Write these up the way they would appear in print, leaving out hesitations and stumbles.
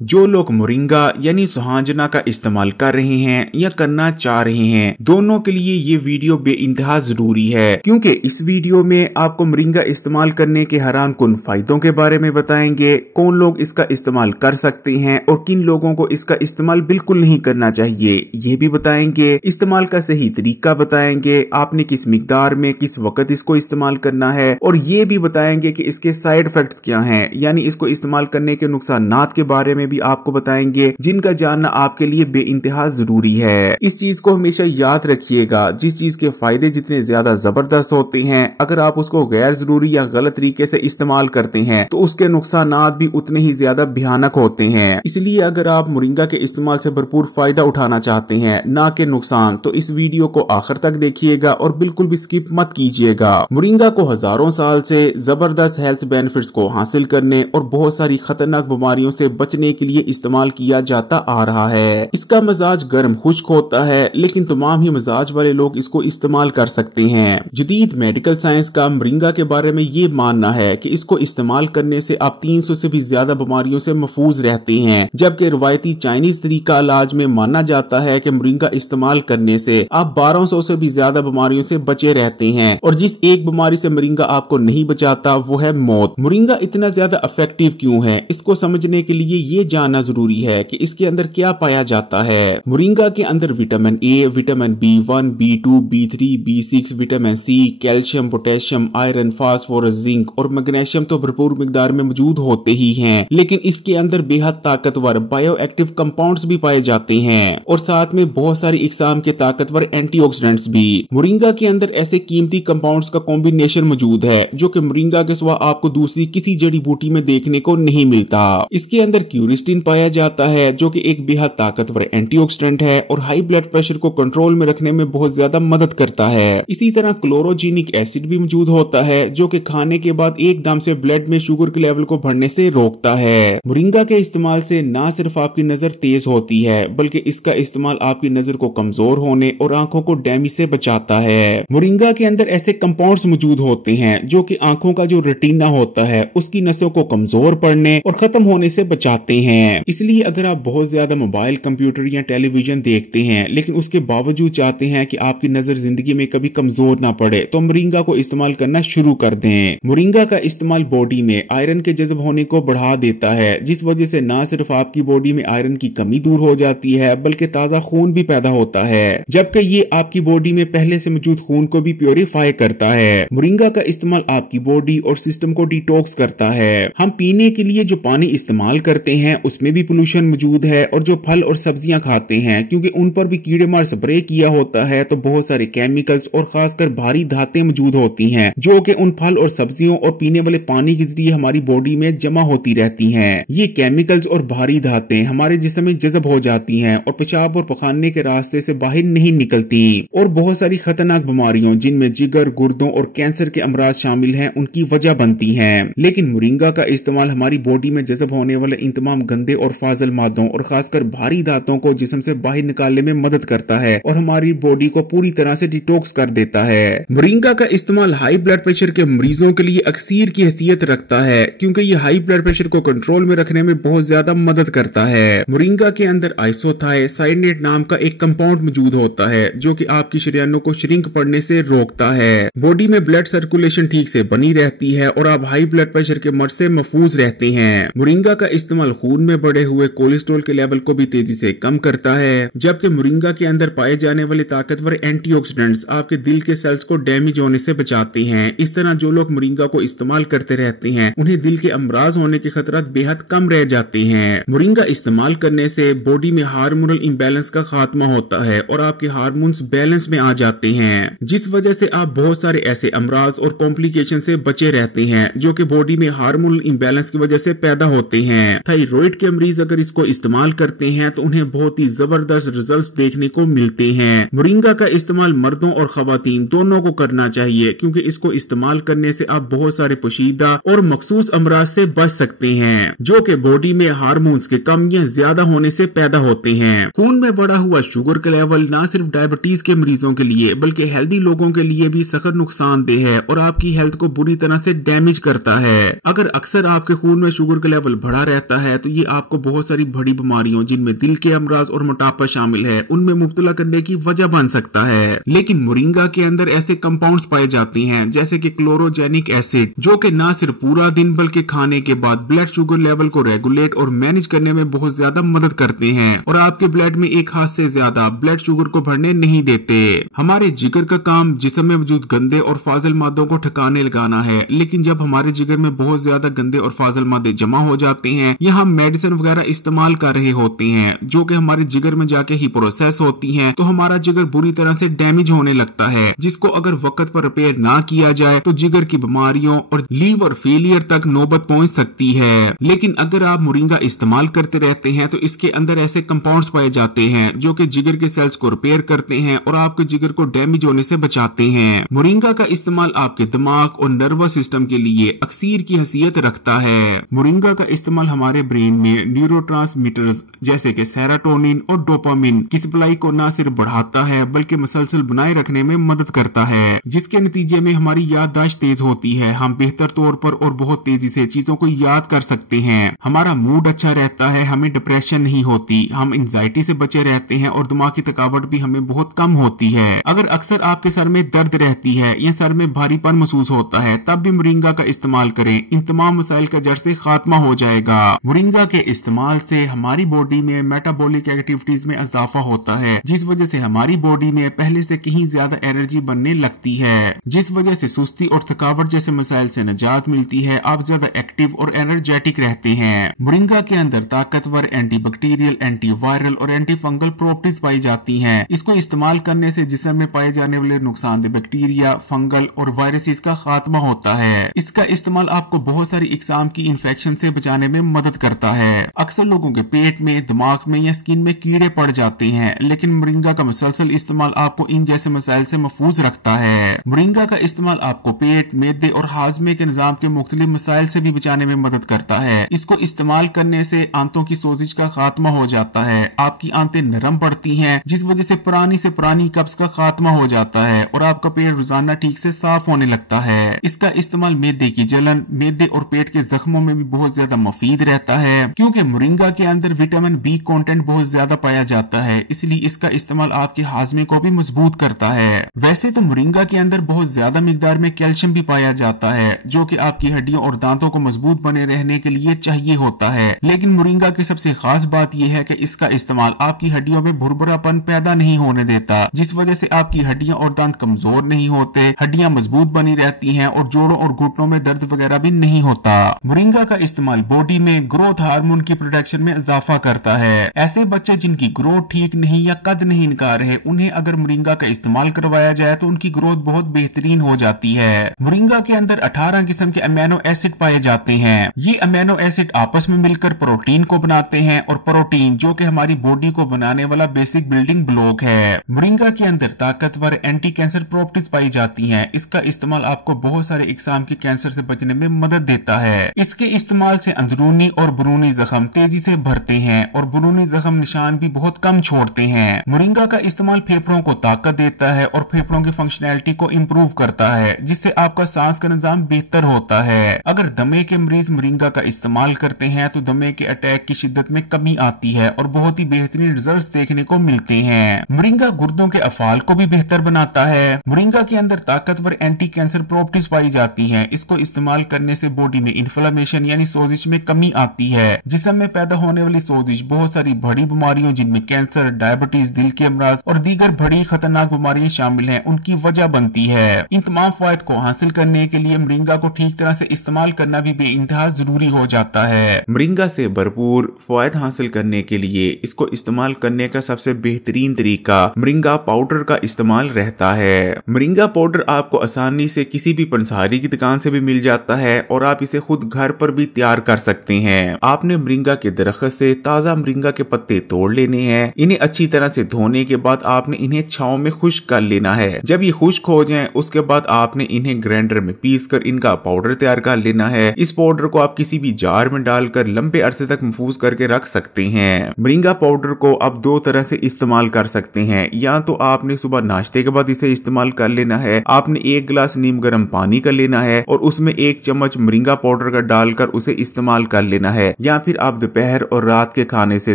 जो लोग मोरिंगा यानी सुहांजना का इस्तेमाल कर रहे हैं या करना चाह रहे हैं, दोनों के लिए ये वीडियो बेइंतहा जरूरी है, क्योंकि इस वीडियो में आपको मोरिंगा इस्तेमाल करने के हैरान कुन फायदों के बारे में बताएंगे, कौन लोग इसका इस्तेमाल कर सकते हैं और किन लोगों को इसका इस्तेमाल बिल्कुल नहीं करना चाहिए, ये भी बताएंगे। इस्तेमाल का सही तरीका बताएंगे, आपने किस मिकदार में किस वक्त इसको इस्तेमाल करना है, और ये भी बताएंगे कि इसके साइड इफेक्ट क्या हैं, यानी इसको इस्तेमाल करने के नुकसानात के बारे में भी आपको बताएंगे, जिनका जानना आपके लिए बेइंतहा जरूरी है। इस चीज को हमेशा याद रखिएगा, जिस चीज के फायदे जितने ज्यादा जबरदस्त होते हैं, अगर आप उसको गैर जरूरी या गलत तरीके से इस्तेमाल करते हैं तो उसके नुकसानात भी उतने ही ज्यादा भयानक होते हैं। इसलिए अगर आप मोरिंगा के इस्तेमाल से भरपूर फायदा उठाना चाहते हैं, ना कि नुकसान, तो इस वीडियो को आखिर तक देखिएगा और बिल्कुल भी स्किप मत कीजिएगा। मोरिंगा को हजारों साल से जबरदस्त हेल्थ बेनिफिट्स को हासिल करने और बहुत सारी खतरनाक बीमारियों से बचने के लिए इस्तेमाल किया जाता आ रहा है। इसका मजाज गर्म खुश्क होता है, लेकिन तमाम ही मजाज वाले लोग इसको इस्तेमाल कर सकते हैं। जदीद मेडिकल साइंस का मोरिंगा के बारे में ये मानना है कि इसको इस्तेमाल करने से आप 300 से भी ज्यादा बीमारियों से महफूज रहते हैं, जबकि रवायती चाइनीज तरीका इलाज में माना जाता है कि मोरिंगा इस्तेमाल करने से आप 1200 से भी ज्यादा बीमारियों से बचे रहते हैं, और जिस एक बीमारी से मोरिंगा आपको नहीं बचाता वो है मौत। मोरिंगा इतना ज्यादा इफेक्टिव क्यों है, इसको समझने के लिए ये जानना जरूरी है कि इसके अंदर क्या पाया जाता है। मोरिंगा के अंदर vitamin A, vitamin B1, B2, B3, B6, vitamin C, calcium, potassium, iron, phosphorus, zinc और मैग्नीशियम तो भरपूर मिकदार में मौजूद होते ही हैं, लेकिन इसके अंदर बेहद ताकतवर बायो एक्टिव कंपाउंड्स भी पाए जाते हैं और साथ में बहुत सारी इकसाम के ताकतवर एंटीऑक्सीडेंट्स भी। मोरिंगा के अंदर ऐसे कीमती कंपाउंड्स का कॉम्बिनेशन मौजूद है जो कि मोरिंगा के सिवा आपको दूसरी किसी जड़ी बूटी में देखने को नहीं मिलता। इसके अंदर क्यूरिस्टिन पाया जाता है जो कि एक बेहद ताकतवर एंटीऑक्सीडेंट है और हाई ब्लड प्रेशर को कंट्रोल में रखने में बहुत ज्यादा मदद करता है। इसी तरह क्लोरोजेनिक एसिड भी मौजूद होता है जो कि खाने के बाद एकदम से ब्लड में शुगर के लेवल को बढ़ने से रोकता है। मोरिंगा के इस्तेमाल से न सिर्फ आपकी नजर तेज होती है, बल्कि इसका इस्तेमाल आपकी नजर को कमजोर होने और आंखों को डैमेज से बचाता है। मोरिंगा के अंदर ऐसे कंपाउंड्स मौजूद होते हैं जो कि आंखों का जो रेटिना होता है उसकी नसों को कमजोर पड़ने और खत्म होने से बचाते हैं। इसलिए अगर आप बहुत ज्यादा मोबाइल, कंप्यूटर या टेलीविजन देखते हैं लेकिन उसके बावजूद चाहते हैं कि आपकी नजर जिंदगी में कभी कमजोर ना पड़े, तो मोरिंगा को इस्तेमाल करना शुरू कर दें। मोरिंगा का इस्तेमाल बॉडी में आयरन के जज्ब होने को बढ़ा देता है, जिस वजह से न सिर्फ आपकी बॉडी में आयरन की कमी दूर हो जाती है बल्कि ताजा खून भी पैदा होता है, जबकि ये आपकी बॉडी में पहले से मौजूद खून को भी प्योरीफाई करता है। मोरिंगा का इस्तेमाल आपकी बॉडी और सिस्टम को डिटॉक्स करता है। हम पीने के लिए जो पानी इस्तेमाल करते हैं उसमें भी पोल्यूशन मौजूद है, और जो फल और सब्जियां खाते हैं क्योंकि उन पर भी कीड़े मार स्प्रे किया होता है तो बहुत सारे केमिकल्स और खासकर भारी धातें मौजूद होती हैं जो कि उन फल और सब्जियों और पीने वाले पानी के जरिए हमारी बॉडी में जमा होती रहती हैं। ये केमिकल्स और भारी धातें हमारे जिस्म में जज्ब हो जाती हैं और पेशाब और पखाने के रास्ते से बाहर नहीं निकलती, और बहुत सारी खतरनाक बीमारियों जिनमें जिगर, गुर्दों और कैंसर के अमराज शामिल हैं उनकी वजह बनती हैं। लेकिन मोरिंगा का इस्तेमाल हमारी बॉडी में जज्ब होने वाले इन तमाम गंदे और फाजल मादों और खासकर भारी धातों को जिस्म से बाहर निकालने में मदद करता है और हमारी बॉडी को पूरी तरह से डिटॉक्स कर देता है। मोरिंगा का इस्तेमाल हाई ब्लड प्रेशर के मरीजों के लिए अक्सीर की हैसियत रखता है, क्योंकि ये हाई ब्लड प्रेशर को कंट्रोल में रखने में बहुत ज्यादा मदद करता है। मोरिंगा के अंदर आइसोथायोसाइनेट नाम का एक कंपाउंड मौजूद होता है जो कि आपकी शरीयानों को श्रिंक पड़ने से रोकता है। बॉडी में ब्लड सर्कुलेशन ठीक से बनी रहती है और आप हाई ब्लड प्रेशर के मर्ज से महफूज रहते हैं। मोरिंगा का इस्तेमाल खून में बढ़े हुए कोलेस्ट्रॉल के लेवल को भी तेजी से कम करता है, जबकि मोरिंगा के अंदर पाए जाने वाले ताकतवर एंटीऑक्सीडेंट्स आपके दिल के सेल्स को डैमेज होने से बचाते हैं। इस तरह जो लोग मोरिंगा को इस्तेमाल करते रहते हैं उन्हें दिल के अमराज होने के खतरात बेहद कम रह जाते हैं। मोरिंगा इस्तेमाल करने से बॉडी में हार्मोनल इम्बैलेंस का खात्मा होता है और आपके हार्मोन्स बैलेंस में आ जाते हैं, जिस वजह से आप बहुत सारे ऐसे अमराज और कॉम्प्लिकेशन से बचे रहते हैं जो कि बॉडी में हार्मोनल इम्बैलेंस की वजह से पैदा होते हैं। थायराइड के मरीज अगर इसको इस्तेमाल करते हैं तो उन्हें बहुत ही जबरदस्त रिजल्ट्स देखने को मिलते हैं। मोरिंगा का इस्तेमाल मर्दों और खवातीन दोनों को करना चाहिए, क्योंकि इसको इस्तेमाल करने से आप बहुत सारे पोशीदा और मखसूस अमराज से बच सकते हैं जो कि बॉडी में हार्मोन्स के कम या ज्यादा होने से पैदा होते हैं। खून में बढ़ा हुआ शुगर का लेवल न सिर्फ डायबिटीज के मरीजों के लिए बल्कि हेल्दी लोगों के लिए भी सख्त नुकसानदेह है और आपकी हेल्थ को बुरी तरह से डैमेज करता है। अगर अक्सर आपके खून में शुगर का लेवल बढ़ा रहता है तो ये आपको बहुत सारी बड़ी बीमारियों जिनमें दिल के अमराज और मोटापा शामिल है उनमें मुब्तला करने की वजह बन सकता है। लेकिन मोरिंगा के अंदर ऐसे कंपाउंड्स पाए जाते हैं जैसे कि क्लोरोजेनिक एसिड, जो कि न सिर्फ पूरा दिन बल्कि खाने के बाद ब्लड शुगर लेवल को रेगुलेट और मैनेज करने में बहुत ज्यादा मदद करते हैं और आपके ब्लड में एक हाथ से ज्यादा ब्लड शुगर को बढ़ने नहीं देते। हमारे जिगर का काम जिस्म में मौजूद गंदे और फाजिल मादों को ठिकाने लगाना है, लेकिन जब हमारे जिगर में बहुत ज्यादा गंदे और फाजिल मादे जमा हो जाते हैं या हम मेडिसिन वगैरह इस्तेमाल कर रहे होते हैं जो कि हमारे जिगर में जाके ही प्रोसेस होती हैं, तो हमारा जिगर बुरी तरह से डैमेज होने लगता है, जिसको अगर वक्त पर रिपेयर ना किया जाए तो जिगर की बीमारियों और लीवर फेलियर तक नौबत पहुंच सकती है। लेकिन अगर आप मोरिंगा इस्तेमाल करते रहते हैं तो इसके अंदर ऐसे कंपाउंड्स पाए जाते हैं जो कि जिगर के सेल्स को रिपेयर करते हैं और आपके जिगर को डैमेज होने से बचाते हैं। मोरिंगा का इस्तेमाल आपके दिमाग और नर्वस सिस्टम के लिए अक्सीर की हैसियत रखता है। मोरिंगा का इस्तेमाल हमारे ब्रेन में न्यूरोट्रांसमीटर्स जैसे कि सेरोटोनिन और डोपामिन की सप्लाई को न सिर्फ बढ़ाता है बल्कि मुसलसल बनाए रखने में मदद करता है, जिसके नतीजे में हमारी याददाश्त तेज होती है, हम बेहतर तौर पर और बहुत तेजी से चीजों को याद कर सकते हैं, हमारा मूड अच्छा रहता है, हमें डिप्रेशन नहीं होती, हम एंजाइटी से बचे रहते हैं और दिमागी थकावट भी हमें बहुत कम होती है। अगर अक्सर आपके सर में दर्द रहती है या सर में भारीपन महसूस होता है तब भी मोरिंगा का इस्तेमाल करें, इन तमाम मसाइल का जड़ से खात्मा हो जाएगा। मोरिंगा के इस्तेमाल से हमारी बॉडी में मेटाबॉलिक एक्टिविटीज में इजाफा होता है, जिस वजह से हमारी बॉडी में पहले से कहीं ज्यादा एनर्जी बनने लगती है, जिस वजह से सुस्ती और थकावट जैसे मसाइल से निजात मिलती है, आप ज्यादा एक्टिव और एनर्जेटिक रहते हैं। मोरिंगा के अंदर ताकतवर एंटीबैक्टीरियल, एंटीवायरल और एंटी फंगल प्रॉपर्टीज पाई जाती हैं। इसको इस्तेमाल करने से जिस्म में पाए जाने वाले नुकसानदेह बैक्टीरिया, फंगल और वायरसेस का खात्मा होता है। इसका इस्तेमाल आपको बहुत सारी इकसाम की इन्फेक्शन से बचाने में मदद करता है। अक्सर लोगों के पेट में, दिमाग में या स्किन में कीड़े पड़ जाते हैं, लेकिन मोरिंगा का मुसलसल इस्तेमाल आपको इन जैसे मसाइल से महफूज रखता है। मोरिंगा का इस्तेमाल आपको पेट, मैदे और हाजमे के निजाम के मुख्तलिफ मसाइल से भी बचाने में मदद करता है। इसको इस्तेमाल करने से आंतों की सोजिश का खात्मा हो जाता है, आपकी आंतें नरम पड़ती हैं, जिस वजह से पुरानी कब्ज का खात्मा हो जाता है और आपका पेट रोजाना ठीक से साफ होने लगता है। इसका इस्तेमाल मैदे की जलन, मैदे और पेट के जख्मों में भी बहुत ज्यादा मुफीद रहता है, क्योंकि मोरिंगा के अंदर विटामिन बी कंटेंट बहुत ज्यादा पाया जाता है, इसलिए इसका इस्तेमाल आपके हाजमे को भी मजबूत करता है। वैसे तो मोरिंगा के अंदर बहुत ज्यादा मिकदार में कैल्शियम भी पाया जाता है, जो कि आपकी हड्डियों और दांतों को मजबूत बने रहने के लिए चाहिए होता है। लेकिन मोरिंगा की सबसे खास बात यह है कि इसका इस्तेमाल आपकी हड्डियों में भुरभुरापन पैदा नहीं होने देता, जिस वजह से आपकी हड्डियां और दांत कमजोर नहीं होते, हड्डियां मजबूत बनी रहती हैं और जोड़ों और घुटनों में दर्द वगैरह भी नहीं होता। मोरिंगा का इस्तेमाल बॉडी में ग्रोथ हार्मोन की प्रोडक्शन में इजाफा करता है। ऐसे बच्चे जिनकी ग्रोथ ठीक नहीं या कद नहीं निकाल रहे, उन्हें अगर मोरिंगा का इस्तेमाल करवाया जाए तो उनकी ग्रोथ बहुत बेहतरीन हो जाती है। मोरिंगा के अंदर 18 किस्म के अमीनो एसिड पाए जाते हैं। ये अमीनो एसिड आपस में मिलकर प्रोटीन को बनाते हैं और प्रोटीन जो कि हमारी बॉडी को बनाने वाला बेसिक बिल्डिंग ब्लॉक है। मोरिंगा के अंदर ताकतवर एंटी कैंसर प्रॉपर्टीज पाई जाती हैं। इसका इस्तेमाल आपको बहुत सारे इकसाम के कैंसर से बचने में मदद देता है। इसके इस्तेमाल से अंदरूनी और बरूनी जख्म तेजी से भरते हैं और बरूनी जख्म निशान भी बहुत कम छोड़ते हैं। मोरिंगा का इस्तेमाल फेफड़ों को ताकत देता है और फेफड़ों की फंक्शनैलिटी को इम्प्रूव करता है, जिससे आपका सांस का निजाम बेहतर होता है। अगर दमे के मरीज मोरिंगा का इस्तेमाल करते हैं तो दमे के अटैक की शिद्दत में कमी आती है और बहुत ही बेहतरीन रिजल्ट्स देखने को मिलते हैं। मोरिंगा गुर्दों के अफाल को भी बेहतर बनाता है। मोरिंगा के अंदर ताकतवर एंटी कैंसर प्रॉपर्टीज पाई जाती हैं। इसको इस्तेमाल करने से बॉडी में इन्फ्लेमेशन यानी सोजिश में कमी आती है। जिस्म में पैदा होने वाली सोजिश बहुत सारी बड़ी बीमारियों जिनमें कैंसर, डायबिटीज, दिल के अमराज और दीगर बड़ी खतरनाक बीमारियां शामिल हैं, उनकी वजह बनती है। इन तमाम फायद को हासिल करने के लिए मोरिंगा को ठीक तरह से इस्तेमाल करना भी बेइंतहा जरूरी हो जाता है। मोरिंगा से भरपूर फायद हासिल करने के लिए इसको इस्तेमाल करने का सबसे बेहतरीन तरीका मोरिंगा पाउडर का इस्तेमाल रहता है। मोरिंगा पाउडर आपको आसानी से किसी भी पंसारी की दुकान से भी मिल जाता है और आप इसे खुद घर पर भी तैयार कर सकते हैं। आपने मोरिंगा के दरख्त से ताजा मोरिंगा के पत्ते तोड़ लेने हैं। इन्हें अच्छी तरह से धोने के बाद आपने इन्हें छांव में खुश्क कर लेना है। जब ये खुश्क हो जाएं, उसके बाद आपने इन्हें ग्राइंडर में पीसकर इनका पाउडर तैयार कर लेना है। इस पाउडर को आप किसी भी जार में डालकर लंबे अरसे तक महफूज करके रख सकते हैं। मोरिंगा पाउडर को आप दो तरह से इस्तेमाल कर सकते हैं। या तो आपने सुबह नाश्ते के बाद इसे इस्तेमाल कर लेना है। आपने 1 गिलास नीम गर्म पानी कर लेना है और उसमें 1 चम्मच मोरिंगा पाउडर का डालकर उसे इस्तेमाल कर लेना है। या फिर आप दोपहर और रात के खाने से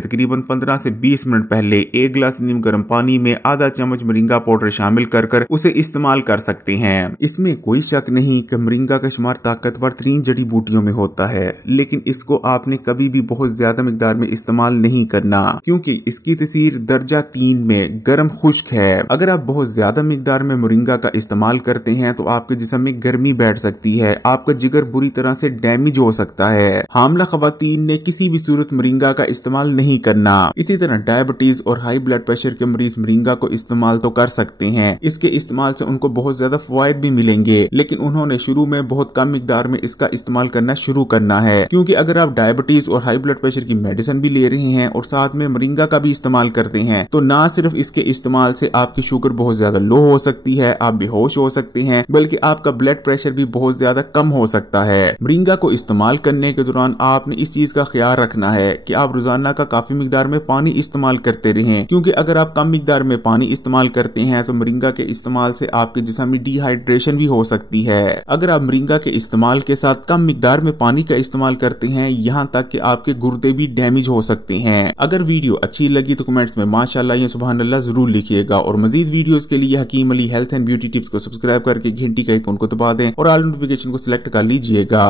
तकरीबन 15 से 20 मिनट पहले 1 गिलास नीम गर्म पानी में आधा चम्मच मोरिंगा पाउडर शामिल कर उसे इस्तेमाल कर सकते हैं। इसमें कोई शक नहीं कि मोरिंगा का शुमार ताकतवर तरीन जड़ी बूटियों में होता है, लेकिन इसको आपने कभी भी बहुत ज्यादा मिकदार में इस्तेमाल नहीं करना क्योंकि इसकी तसीर दर्जा 3 में गर्म खुश्क है। अगर आप बहुत ज्यादा मिकदार में मोरिंगा का इस्तेमाल करते हैं तो आपके जिस्म में गर्मी बैठ सकती है, आपका जिगर बुरी तरह से डैमेज हो सकता है। हामला खवातीन ने किसी भी सूरत मोरिंगा का इस्तेमाल नहीं करना। इसी तरह डायबिटीज और हाई ब्लड प्रेशर के मरीज मोरिंगा को इस्तेमाल तो कर सकते हैं। इसके इस्तेमाल से उनको बहुत ज्यादा फवायद भी मिलेंगे, लेकिन उन्होंने शुरू में बहुत कम मिकदार में इसका इस्तेमाल करना शुरू करना है क्योंकि अगर आप डायबिटीज और हाई ब्लड प्रेशर की मेडिसिन भी ले रहे हैं और साथ में मोरिंगा का भी इस्तेमाल करते हैं तो ना सिर्फ इसके इस्तेमाल से आपकी शुगर बहुत ज्यादा लो हो सकती है, आप बेहोश हो सकते हैं, बल्कि आपका ब्लड प्रेशर भी बहुत ज्यादा कम हो सकता है। मोरिंगा को इस्तेमाल करने के दौरान आपने इस चीज का ख्याल रखना है कि आप रोजाना का काफी मिकदार में पानी इस्तेमाल करते रहें क्योंकि अगर आप कम मिकदार में पानी इस्तेमाल करते हैं तो मोरिंगा के इस्तेमाल से आपके जिस्म में डिहाइड्रेशन भी हो सकती है। अगर आप मोरिंगा के इस्तेमाल के साथ कम मिकदार में पानी का इस्तेमाल करते हैं यहाँ तक कि आपके गुर्दे भी डैमेज हो सकते हैं। अगर वीडियो अच्छी लगी तो कमेंट्स में माशाअल्लाह या सुभान अल्लाह जरूर लिखिएगा और मजीद वीडियोस के लिए Hakim Ali health and beauty tips को सब्सक्राइब करके घंटी का आइकन को दबा दें और ऑल नोटिफिकेशन को सिलेक्ट कर लीजिएगा।